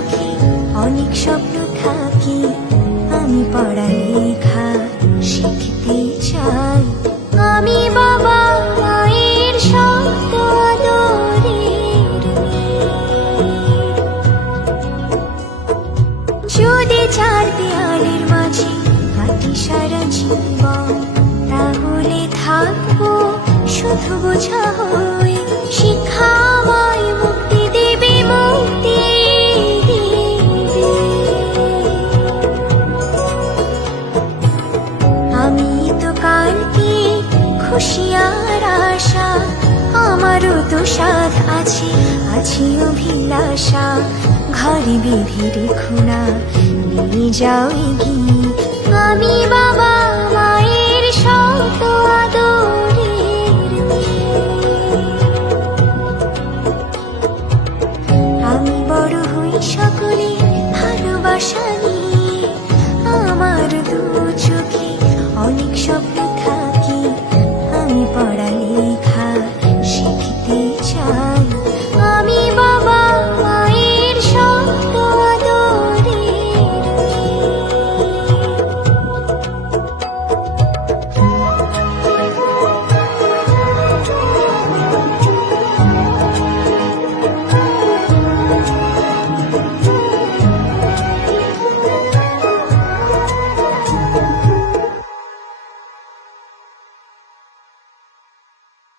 চোখে অনেক স্বপ্ন থাকি, আমি পড়ালেখা শিখতে চাই। আমি বাবা মায়ের শব্দ আদরের মেয়ে। যদি চার দেয়ালের মাঝে হাঁটি সারা জীবন, তাহলে থাকবো শুধু বোঝা হয়ে। শিক্ষা আমায় মুক্তি দেবে, মুক্তি দেবে। আমি তো কালকে খুশি আর আশা, আমারও তো সাধ আছে, আছে অভিলাষা। ঘরে বেঁধে রেখো না, নিয়ে যাও এগিয়ে। আমি বাবা মায়ের শত আদরের মেয়ে। আমি বড় হই সকলে ভালোবাসা